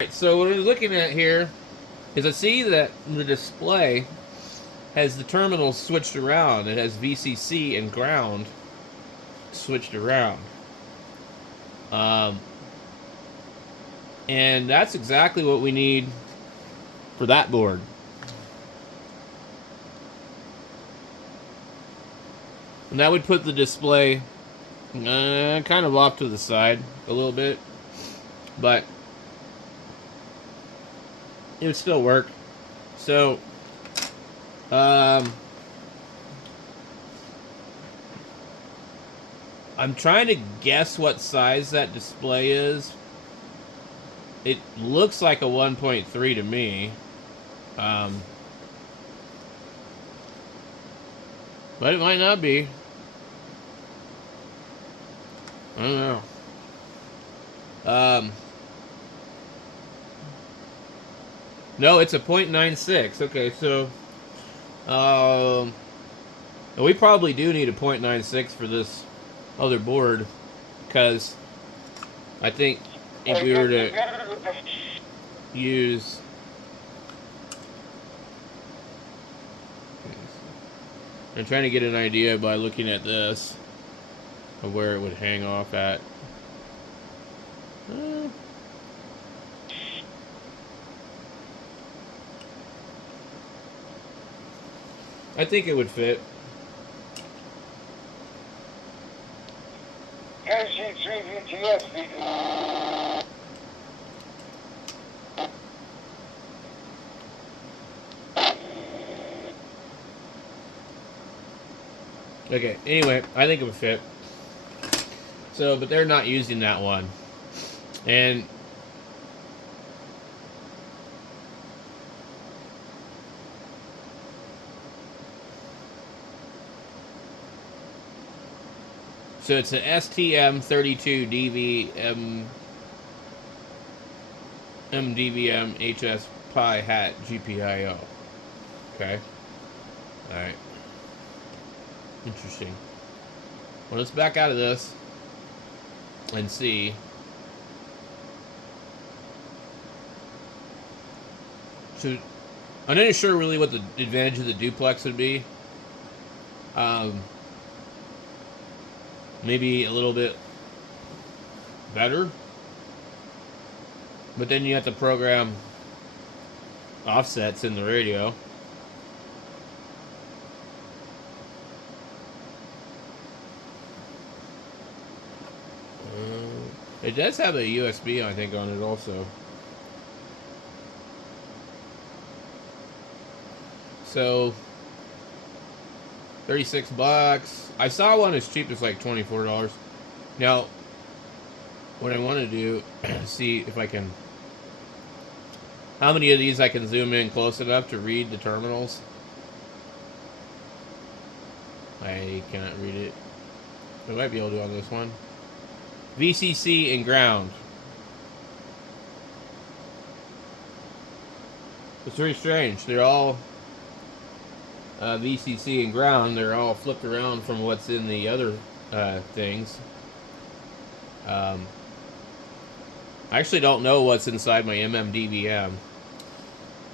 Right, so what we're looking at here is I see that the display has the terminals switched around. It has VCC and ground switched around. Um, and that's exactly what we need for that board. And that would put the display kind of off to the side a little bit, but it would still work. So, I'm trying to guess what size that display is. It looks like a 1.3 to me. But it might not be. I don't know. No, it's a 0.96. Okay, so we probably do need a 0.96 for this other board, because I think if we were to use, I'm trying to get an idea by looking at this of where it would hang off at. I think it would fit. Okay, anyway, I think it would fit. So, but they're not using that one. And so it's an STM32DV mmdvm HS Pi hat GPIO. Okay. Alright. Interesting. Well, let's back out of this and see. So, I'm not sure really what the advantage of the duplex would be. Maybe a little bit better. But then you have to program offsets in the radio. It does have a USB, I think, on it also. So, $36. I saw one as cheap as like $24. Now, what I want to do, see if I can, how many of these I can zoom in close enough to read the terminals. I cannot read it. I might be able to on this one. VCC and ground. It's very strange. They're all VCC and ground. They're all flipped around from what's in the other things. I actually don't know what's inside my mmdvm.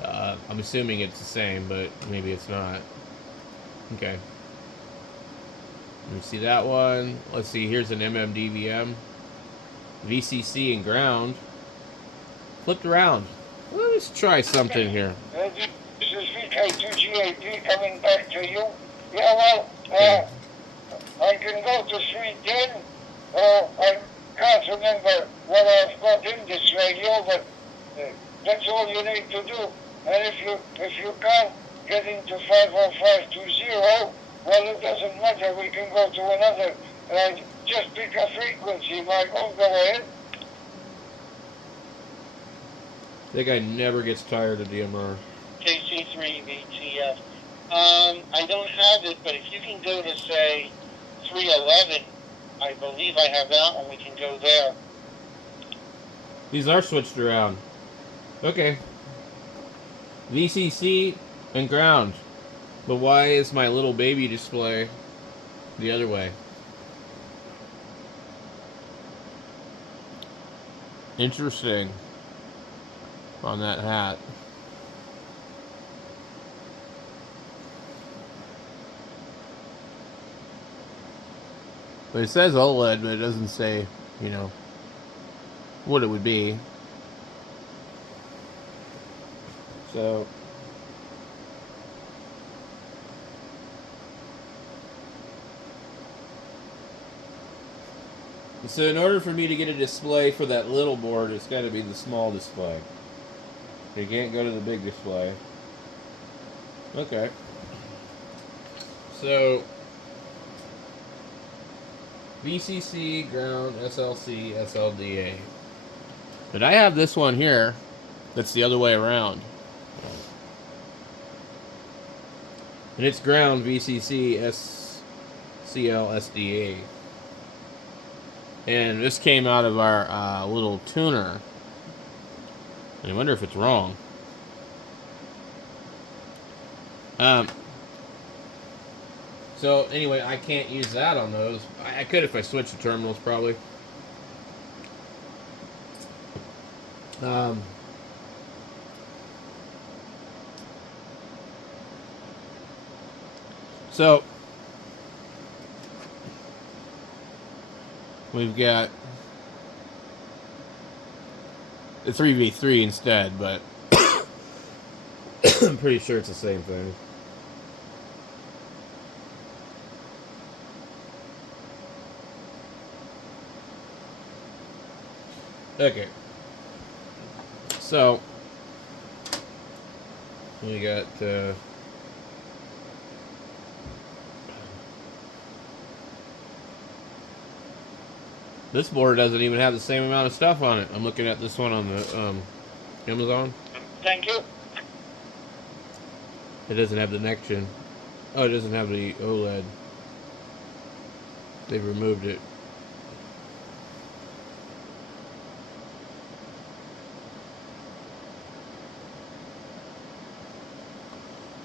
I'm assuming it's the same, but maybe it's not. Okay. Let me see that one. Let's see. Here's an mmdvm. VCC and ground. Flipped around. Let's try something here. This is VK2GAP coming back to you. Yeah, well, I can go to 310. I can't remember what I've got in this radio, but that's all you need to do. And if you can't get into 50520, well, it doesn't matter. We can go to another. Just pick a frequency, Michael. Go ahead. That guy never gets tired of DMR. KC3VTF. I don't have it, but if you can go to, say, 311, I believe I have that one. We can go there. These are switched around. Okay. VCC and ground. But why is my little baby display the other way? Interesting. on that hat. But it says OLED, but it doesn't say, you know, what it would be. So in order for me to get a display for that little board, it's got to be the small display. You can't go to the big display. Okay. So VCC, ground, SLC, SLDA. But I have this one here that's the other way around. And it's ground VCC, SCL, SDA. And this came out of our little tuner. And I wonder if it's wrong. So anyway, I can't use that on those. I could if I switch the terminals, probably. So we've got the 3v3 instead, but I'm pretty sure it's the same thing. Okay. So we got this board doesn't even have the same amount of stuff on it. I'm looking at this one on the Amazon. Thank you. It doesn't have the nexgen. Oh, it doesn't have the OLED. They've removed it.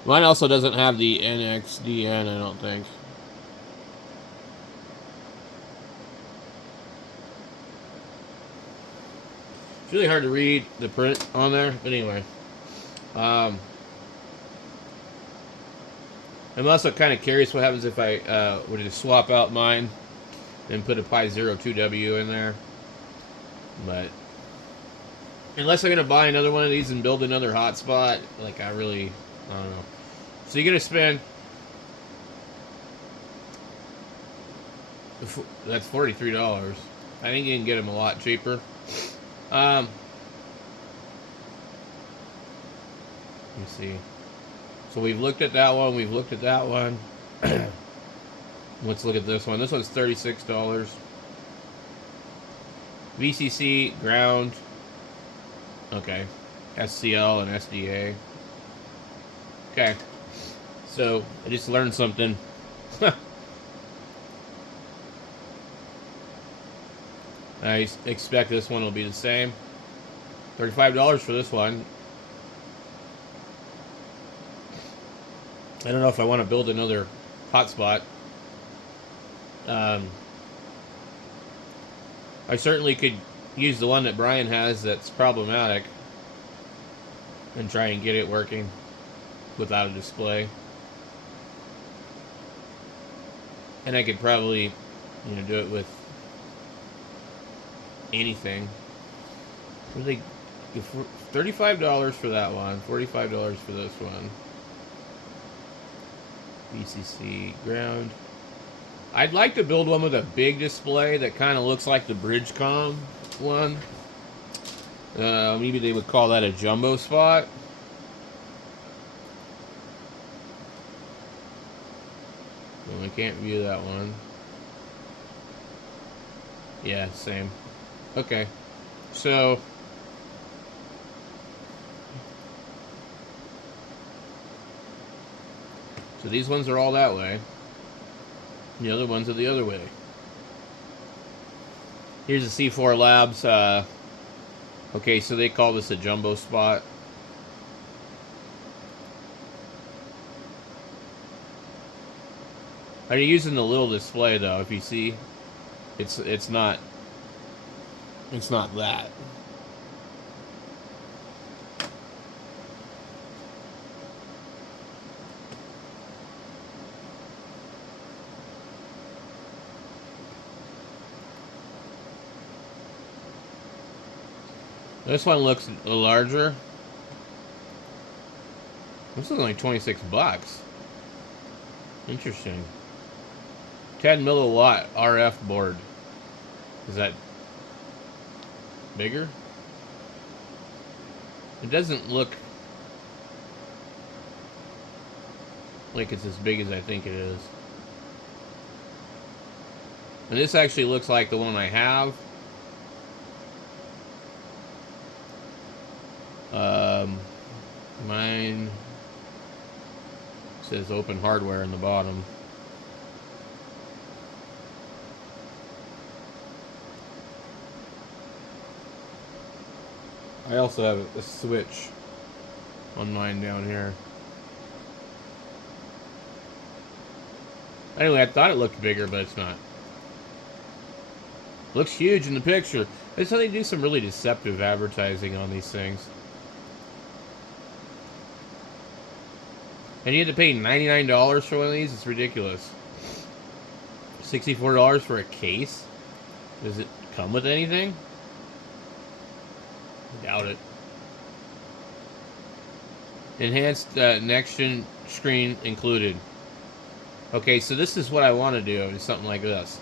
Mine also doesn't have the nexgen, I don't think. It's really hard to read the print on there, but anyway. I'm also kind of curious what happens if I were to swap out mine and put a Pi 02W in there. But unless I'm going to buy another one of these and build another hotspot, like I don't know. So you're going to spend, that's $43. I think you can get them a lot cheaper. Let me see. So we've looked at that one. We've looked at that one. Let's look at this one. This one's $36. VCC, ground. Okay. SCL and SDA. Okay. So I just learned something. I expect this one will be the same. $35 for this one. I don't know if I want to build another hotspot. I certainly could use the one that Brian has that's problematic and try and get it working without a display. And I could probably, do it with anything. Really, $35 for that one, $45 for this one. VCC ground. I'd like to build one with a big display that kind of looks like the Bridgecom one. Maybe they would call that a jumbo spot. Well, I can't view that one. Yeah, same. Okay. So these ones are all that way. The other ones are the other way. Here's the C4 Labs. Okay, so they call this a jumbo spot. Are you using the little display though? If you see, it's not that. This one looks a little larger. This is only 26 bucks. Interesting. 10 milliwatt RF board. Is that bigger? It doesn't look like it's as big as I think it is. And this actually looks like the one I have. Mine says open hardware in the bottom. I also have a switch on mine down here. Anyway, I thought it looked bigger, but it's not. Looks huge in the picture. That's how they do some really deceptive advertising on these things. And you had to pay $99 for one of these? It's ridiculous. $64 for a case? Does it come with anything? Doubt it. Enhanced nexgen screen included. Okay, so this is what I want to do. Is something like this.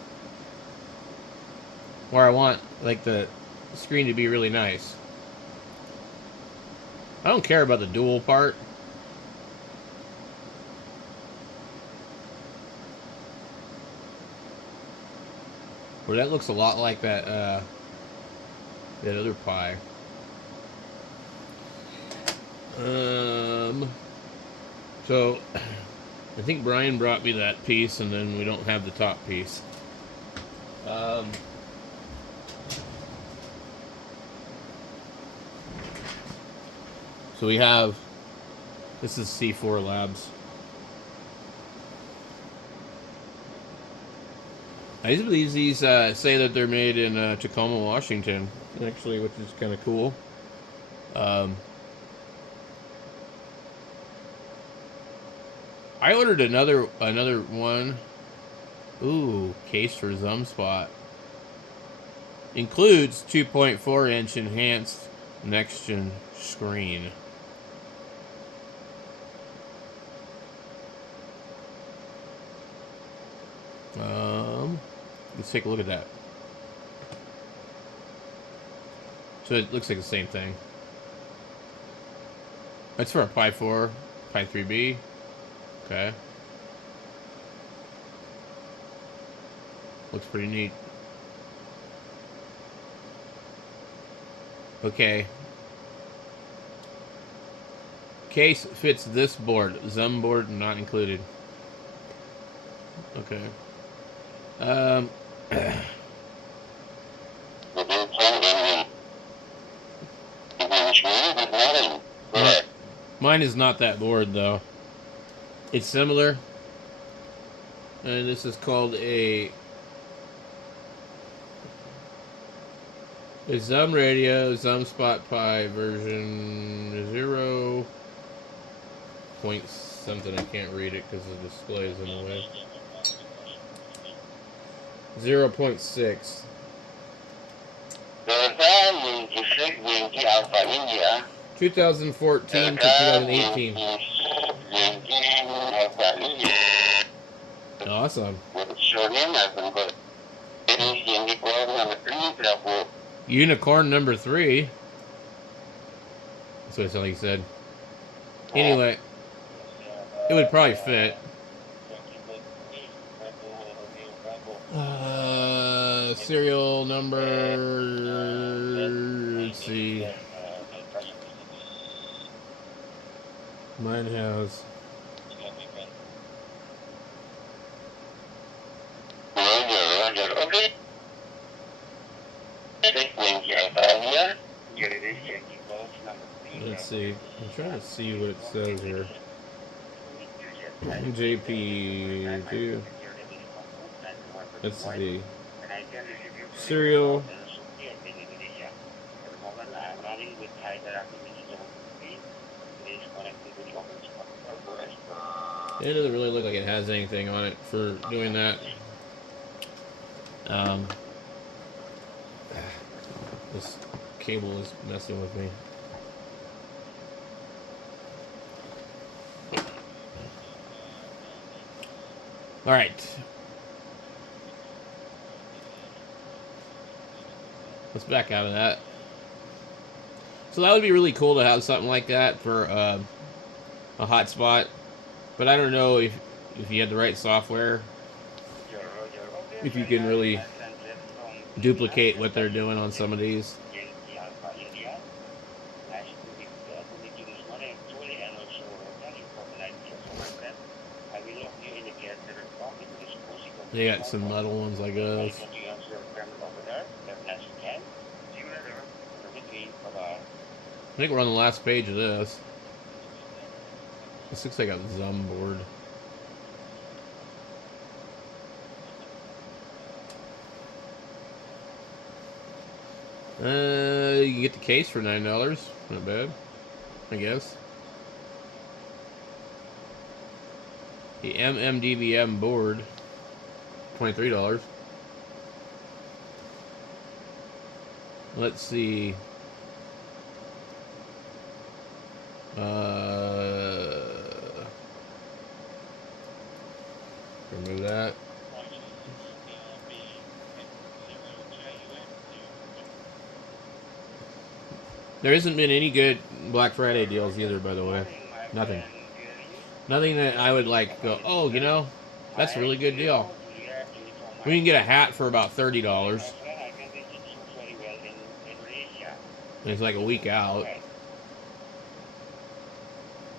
Where I want, like, the screen to be really nice. I don't care about the dual part. Or that looks a lot like that, that other Pi. So, I think Brian brought me that piece, and then we don't have the top piece. So we have, this is C4 Labs. I believe these say that they're made in Tacoma, Washington, actually, which is kind of cool. I ordered another one. Ooh, case for ZumSpot. Includes 2.4-inch enhanced nexgen screen. Let's take a look at that. So it looks like the same thing. That's for a Pi 4, Pi 3B. Okay. Looks pretty neat. Okay. Case fits this board. Zum board not included. Okay. Mine is not that board though. It's similar. And this is called a Zum Radio, ZumSpot Pi version 0. Point something, I can't read it because the display is in the way. 0.6. 2014 to 2018. Awesome. Unicorn number 3. That's what somebody said. Anyway, it would probably fit. Serial number. Let's see. Mine has. Let's see. I'm trying to see what it says here. JP2. Let's see. Serial. It doesn't really look like it has anything on it for doing that. This cable is messing with me. All right. Let's back out of that. So that would be really cool to have something like that for a hotspot. But I don't know if you had the right software, if you can really duplicate what they're doing on some of these. They got some metal ones like this. I think we're on the last page of this. This looks like a Zum board. You can get the case for $9. Not bad, I guess. The mmdvm board, $23. Let's see. Remove that. There hasn't been any good Black Friday deals either, by the way. Nothing. Nothing that I would like go, oh, you know, that's a really good deal. We can get a hat for about $30. And it's like a week out.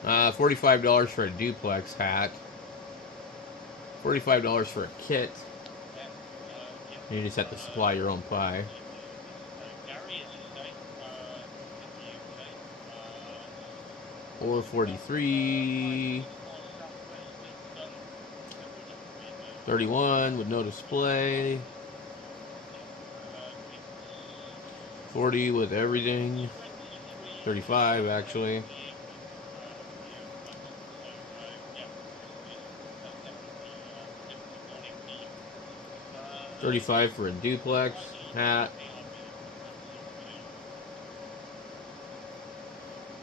$45 for a duplex hat. $45 for a kit. You just have to supply your own pie. Or 43. 31 with no display. 40 with everything. 35 actually. $35 for a duplex hat.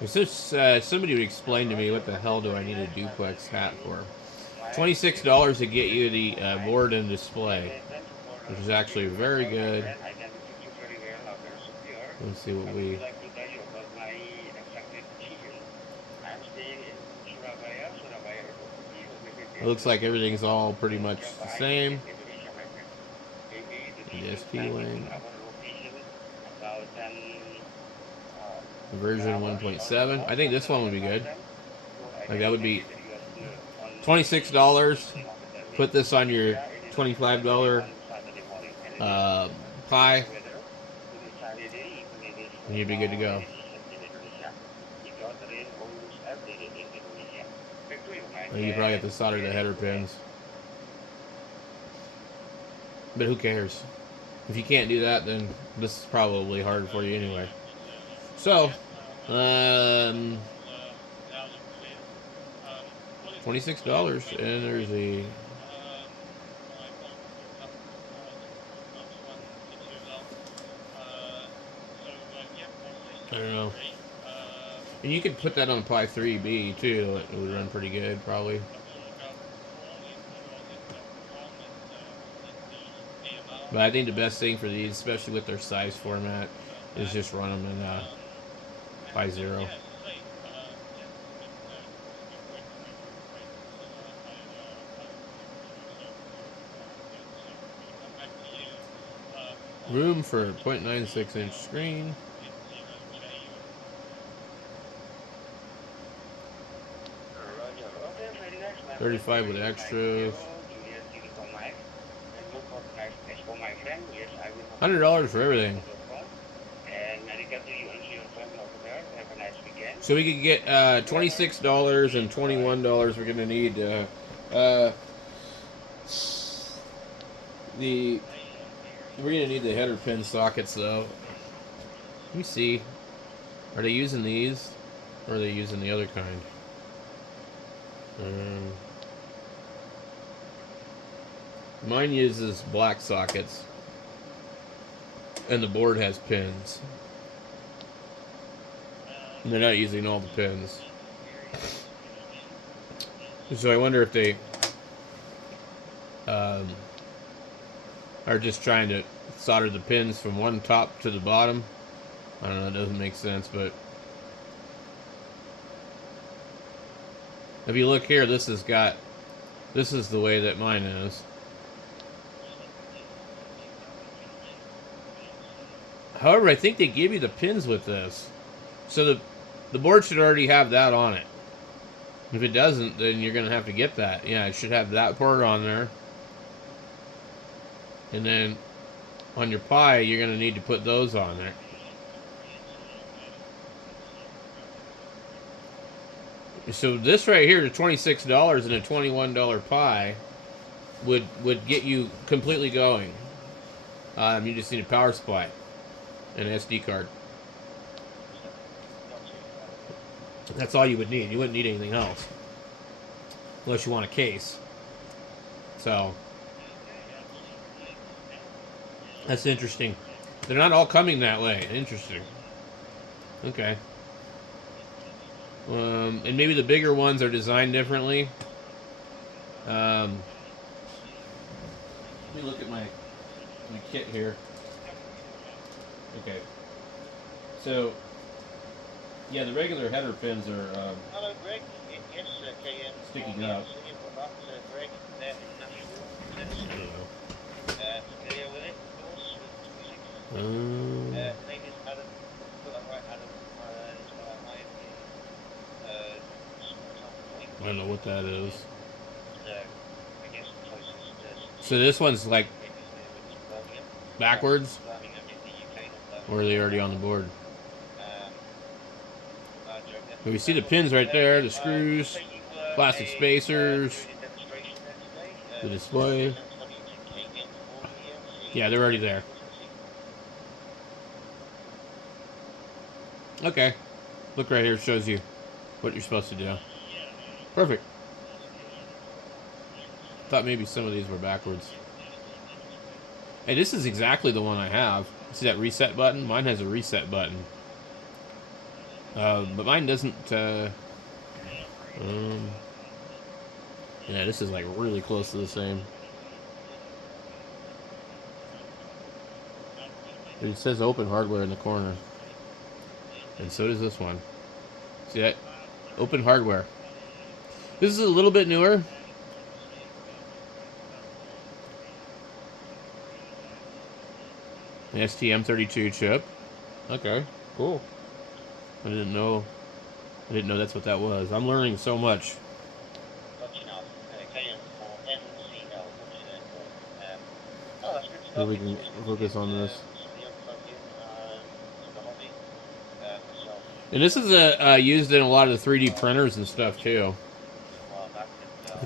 It's just, somebody would explain to me what the hell do I need a duplex hat for. $26 to get you the board and display, which is actually very good. Let's see what we... It looks like everything's all pretty much the same. The ST link. Version 1.7. I think this one would be good. Like that would be $26. Put this on your $25 pie, and you'd be good to go. And you probably have to solder the header pins, but who cares? If you can't do that, then this is probably hard for you anyway. So, $26, and there's a I don't know. And you could put that on Pi 3B too. It would run pretty good, probably. But I think the best thing for these, especially with their size format, is just run them in Pi 0. Room for a 0.96-inch screen. $35 with extras. $100 for everything. So we could get $26 and $21. We're gonna need the header pin sockets though. Let me see. Are they using these, or are they using the other kind? Mine uses black sockets, and the board has pins. And they're not using all the pins. So I wonder if they um, are just trying to solder the pins from one top to the bottom. I don't know, it doesn't make sense, but if you look here, this is the way that mine is. However, I think they give you the pins with this. So the board should already have that on it. If it doesn't, then you're going to have to get that. Yeah, it should have that part on there. And then on your Pi, you're going to need to put those on there. So this right here, the $26 and a $21 Pi would get you completely going. You just need a power supply and an SD card. That's all you would need. You wouldn't need anything else. Unless you want a case. So, that's interesting. They're not all coming that way. Interesting. Okay. And maybe the bigger ones are designed differently. Let me look at my kit here. Okay. So, yeah, the regular header pins are Hello, Greg. Yes, KM. sticking up. Greg, there in Nashville. Familiar with it, of course, with 26. Name is Adam. Got that right, Adam. It's I don't know what that is. I guess the closest. So this one's like backwards, Birmingham in the UK, not or are they already on the board? Birmingham. But we see the pins right there, the screws, plastic spacers, the display. Yeah, they're already there. Okay. Look right here, it shows you what you're supposed to do. Perfect. Thought maybe some of these were backwards. Hey, this is exactly the one I have. See that reset button? Mine has a reset button. But mine doesn't, yeah, this is like really close to the same. It says open hardware in the corner. And so does this one. See that? Open hardware. This is a little bit newer. An STM32 chip. Okay, cool. I didn't know that's what that was. I'm learning so much. Maybe we can focus on this. And this is used in a lot of the 3D printers and stuff too.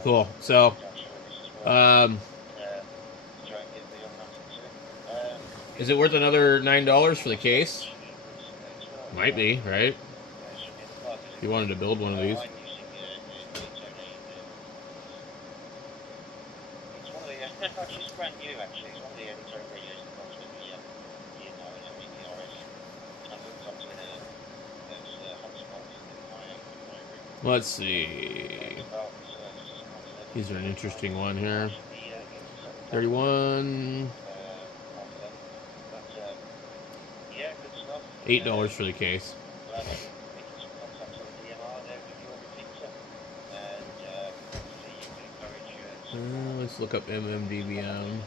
Cool. So, is it worth another $9 for the case? Might be, right? If you wanted to build one of these. It's brand new, actually. It's one of the editorial radios that comes with the mmdvm. And hooked up to those hotspots in my room. Let's see. These are an interesting one here. 31. $8 for the case. Let's look up mmdvm.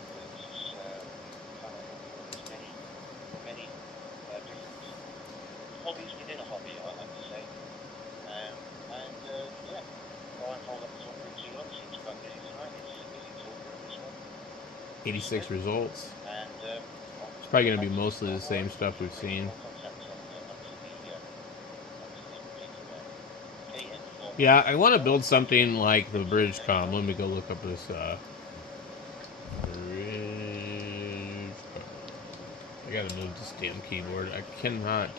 Hobbies within a hobby, I like to say. Yeah, I won't hold up the talk for too long. Seems quite busy tonight. It's a busy talker at this one. 86 results. And It's probably going to be mostly the same stuff we've seen. Yeah, I want to build something like the BridgeCom. Let me go look up this BridgeCom. I gotta move this damn keyboard. I cannot.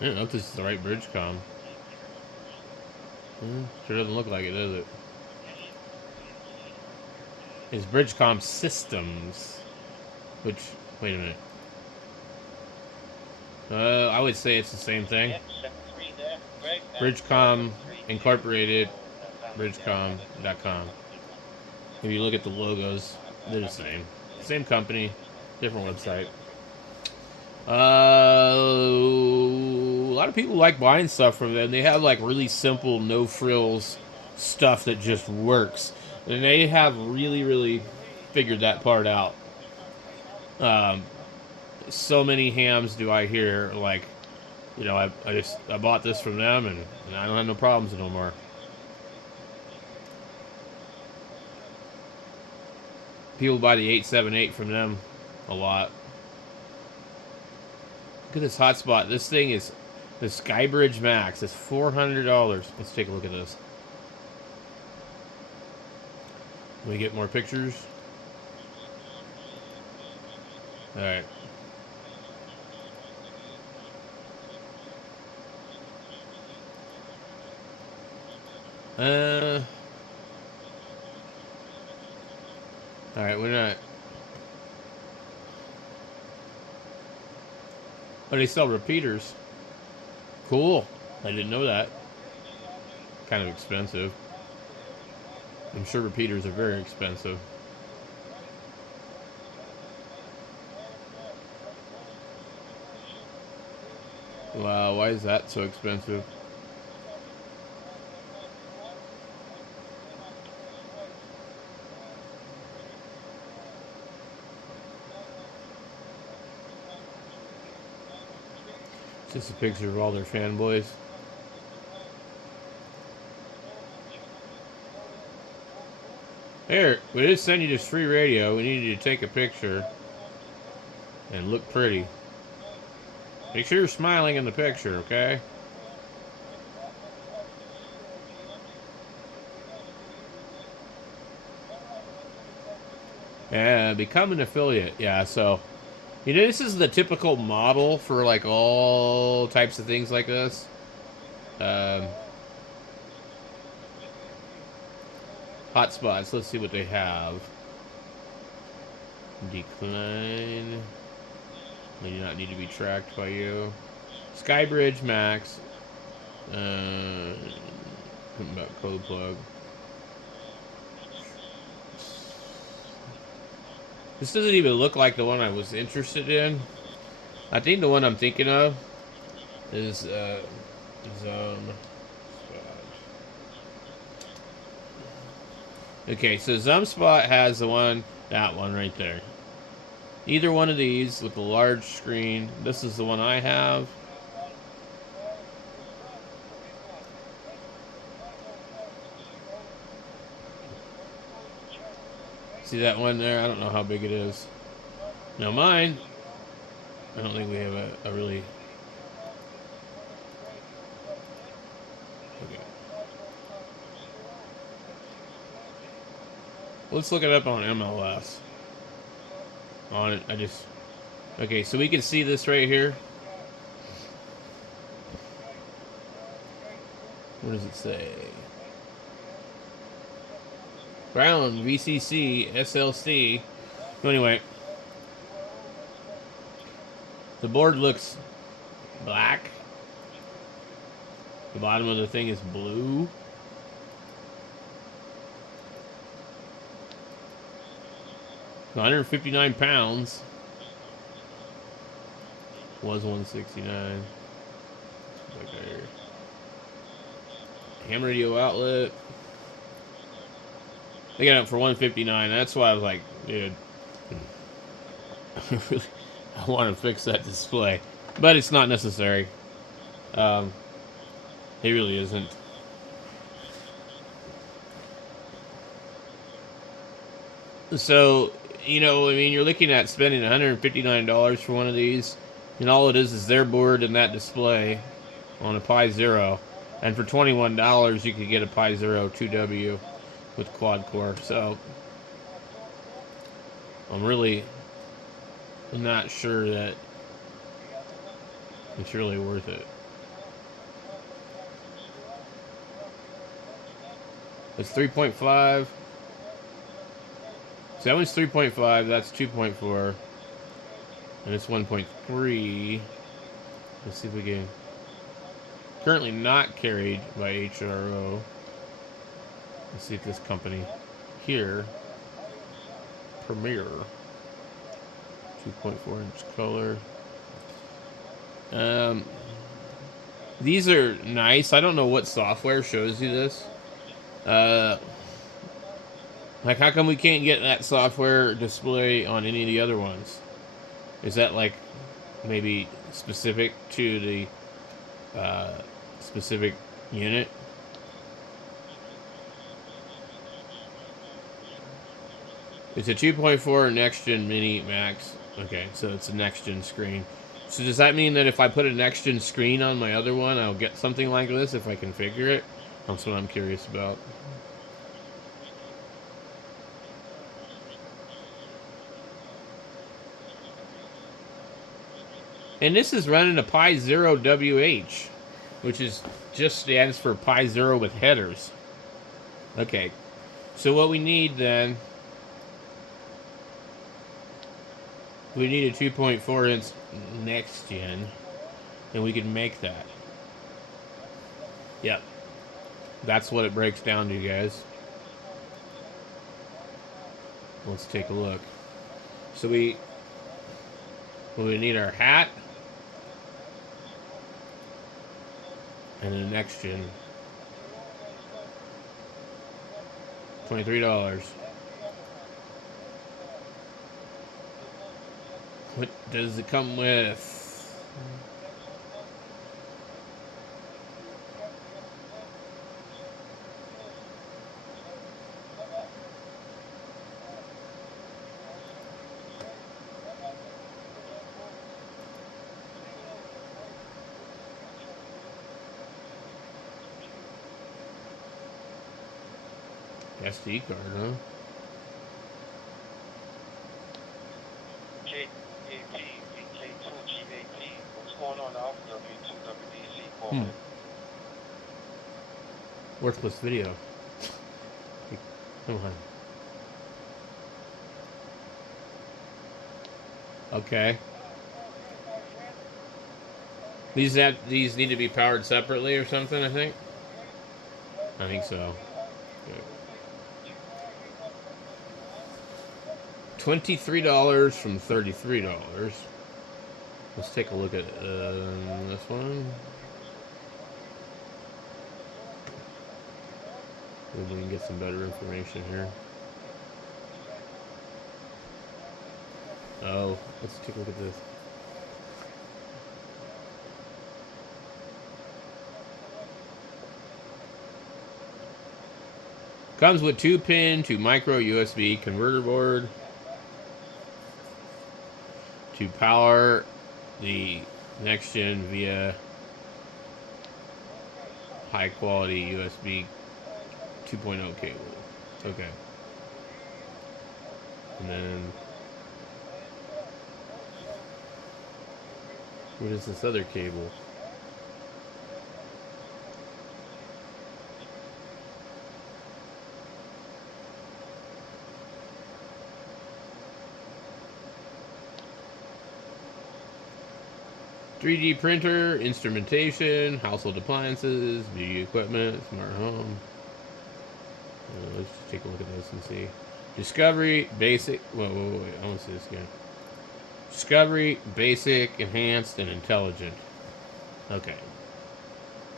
I don't know if this is the right BridgeCom. Sure doesn't look like it, does it? is Bridgecom Systems. Which, wait a minute. I would say it's the same thing. Bridgecom Incorporated, Bridgecom.com. If you look at the logos, they're the same. Same company, different website. A lot of people like buying stuff from them. They have like really simple, no frills stuff that just works, and they have really figured that part out. Um, so many hams do I hear like, you know, I bought this from them and I don't have no problems no more. People buy the 878 from them a lot. Look at this hotspot. This thing is the Skybridge Max. It's $400. Let's take a look at this. Can we get more pictures? All right. All right, we're not. Oh, they sell repeaters. Cool. I didn't know that. Kind of expensive. I'm sure repeaters are very expensive. Wow, why is that so expensive? It's just a picture of all their fanboys. Here, we just send you this free radio. We need you to take a picture and look pretty. Make sure you're smiling in the picture, okay? Yeah, become an affiliate. Yeah, so, you know, this is the typical model for like all types of things like this. Hotspots. Let's see what they have. Decline. They do not need to be tracked by you. Skybridge Max. Something about code plug. This doesn't even look like the one I was interested in. I think the one I'm thinking of is Zone. Okay, so ZumbSpot has the one, that one right there. Either one of these with the large screen. This is the one I have. See that one there? I don't know how big it is. Now mine, I don't think we have a really... Okay. Let's look it up on MLS. On it, I just... Okay, so we can see this right here. What does it say? Brown, VCC, SLC. So anyway, the board looks black. The bottom of the thing is blue. It's 159 pounds. Was 169. Okay. Ham radio outlet. They got it for 159. That's why I was like, dude, I want to fix that display, but it's not necessary. It really isn't. So, you know, I mean, you're looking at spending $159 for one of these, and all it is their board and that display on a Pi Zero. And for $21, you could get a Pi Zero 2W with quad core. So, I'm really not sure that it's really worth it. It's 3.5. So that one's 3.5, that's 2.4, and it's 1.3. Let's see if we can. Currently not carried by HRO. Let's see if this company here, Premier, 2.4-inch color. These are nice. I don't know what software shows you this. Like, how come we can't get that software display on any of the other ones? Is that like maybe specific to the specific unit? It's a 2.4 next-gen Minimax. Okay, so it's a next-gen screen. So does that mean that if I put a next-gen screen on my other one, I'll get something like this if I configure it? That's what I'm curious about. And this is running a Pi 0 WH, which is just stands for Pi 0 with headers. Okay, so what we need then, we need a 2.4-inch next gen, and we can make that. Yep, that's what it breaks down to, guys. Let's take a look. So we need our hat and the next gen. $23. What does it come with? SD card, huh? K2GAT. What's going on now? W2WDC. Worthless video. Come on. Okay. These need to be powered separately or something, I think. I think so. $23 from $33. Let's take a look at this one. Maybe we can get some better information here. Oh, let's take a look at this. Comes with 2-pin to micro USB converter board to power the next gen via high quality USB 2.0 cable. Okay. And then what is this other cable? .3D printer, instrumentation, household appliances, beauty equipment, smart home. Let's just take a look at this and see. Discovery, basic. Wait. I want to see this again. Discovery, basic, enhanced, and intelligent. Okay.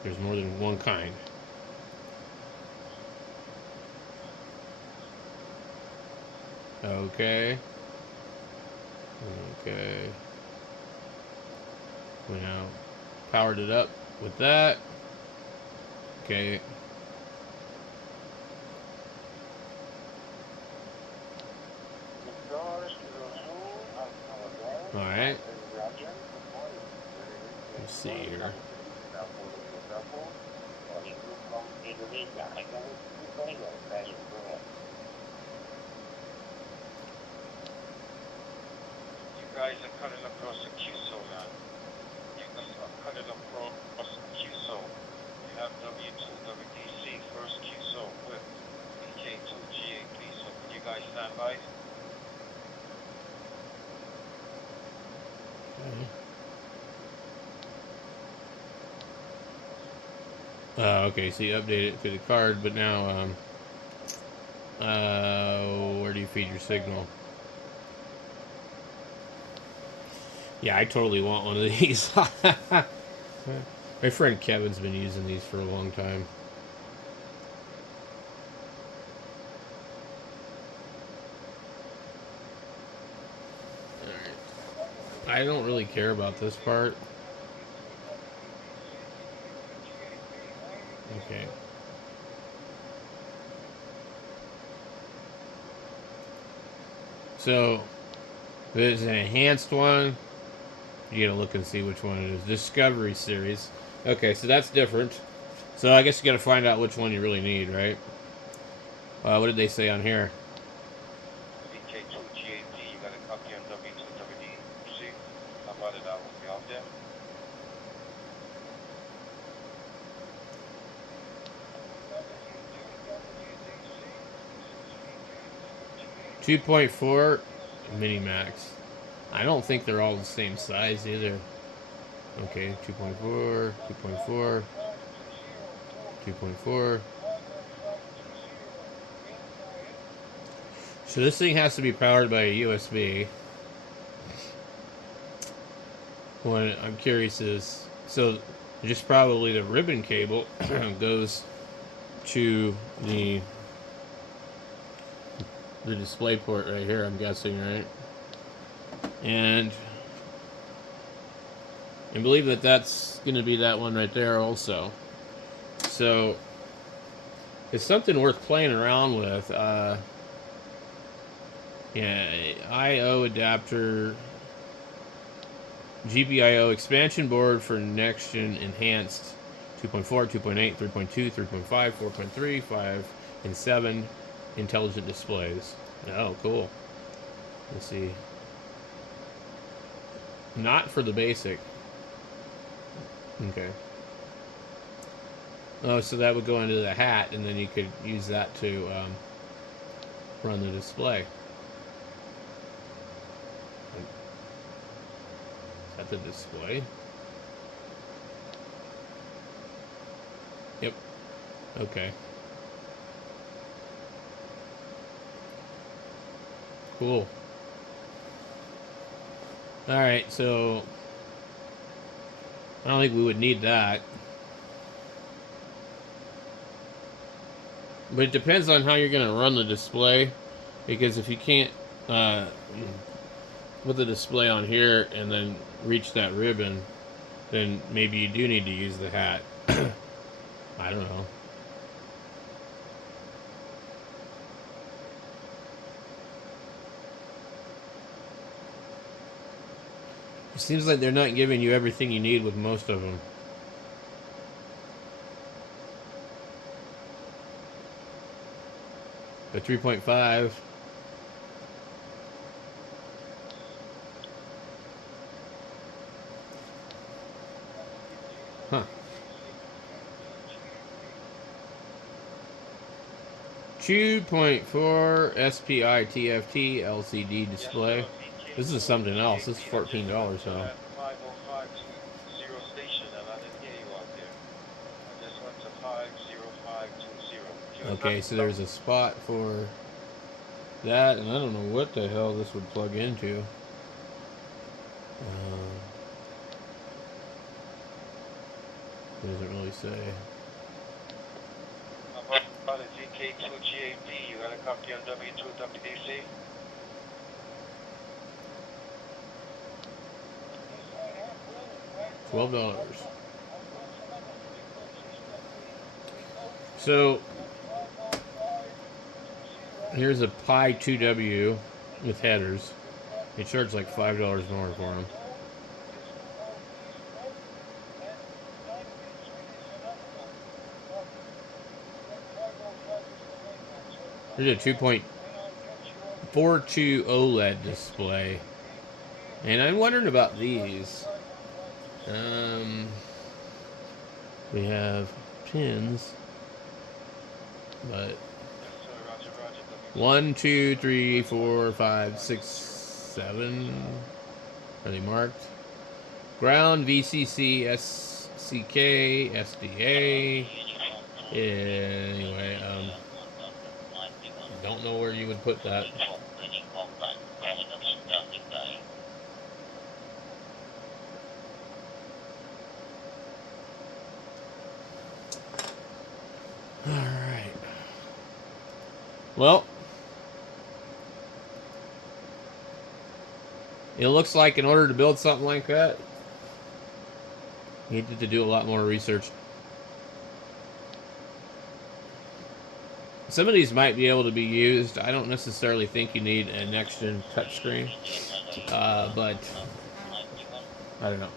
There's more than one kind. Okay. Okay. We now powered it up with that. Okay. Alright. Let's see here. You guys are cutting across the QSO now. You guys are cutting across the QSO. You have W2WDC, first QSO with K2GAP. So can you guys stand by? Okay, so you update it to the card, but now, where do you feed your signal? Yeah, I totally want one of these. My friend Kevin's been using these for a long time. Alright. I don't really care about this part. Okay. So, there's an enhanced one. You gotta look and see which one it is. Discovery Series. Okay, so that's different. So I guess you gotta find out which one you really need, right? What did they say on here? VK2GAD, you got a copy on W2WDC? How about it? I will be out there. 2.4 Minimax. I don't think they're all the same size either. Okay, 2.4, 2.4, 2.4. So this thing has to be powered by a USB. What I'm curious is, so just probably the ribbon cable goes to the display port right here, I'm guessing, right? And I believe that that's going to be that one right there also. So it's something worth playing around with. Yeah, I/O adapter, GPIO expansion board for nexgen enhanced 2.4, 2.8, 3.2, 3.5, 4.3, 5, and 7 intelligent displays. Oh, cool. Let's see. Not for the basic. Okay. Oh, so that would go into the hat, and then you could use that to run the display. Is that the display? Yep. Okay. Cool. Alright, so I don't think we would need that. But it depends on how you're going to run the display. Because if you can't put the display on here and then reach that ribbon, then maybe you do need to use the hat. I don't know. It seems like they're not giving you everything you need with most of them. The 3.5. Huh. 2.4 SPI TFT LCD display. This is something else. This is $14 though. 50520 station, and I didn't hear you out there. I just went to 50520. Okay, so there's a spot for that, and I don't know what the hell this would plug into. It doesn't really say. About the VK2GAD, you got a copy on W2WDC? $12. So here's a Pi 2W with headers. They charge like $5 more for them. Here's a 2.42 OLED display. And I'm wondering about these. We have pins, but 1, 2, 3, 4, 5, 6, 7. Are they marked? Ground, VCC, SCK, SDA. Anyway, don't know where you would put that. Alright. Well, it looks like in order to build something like that, you needed to do a lot more research. Some of these might be able to be used. I don't necessarily think you need a next-gen touchscreen, but I don't know.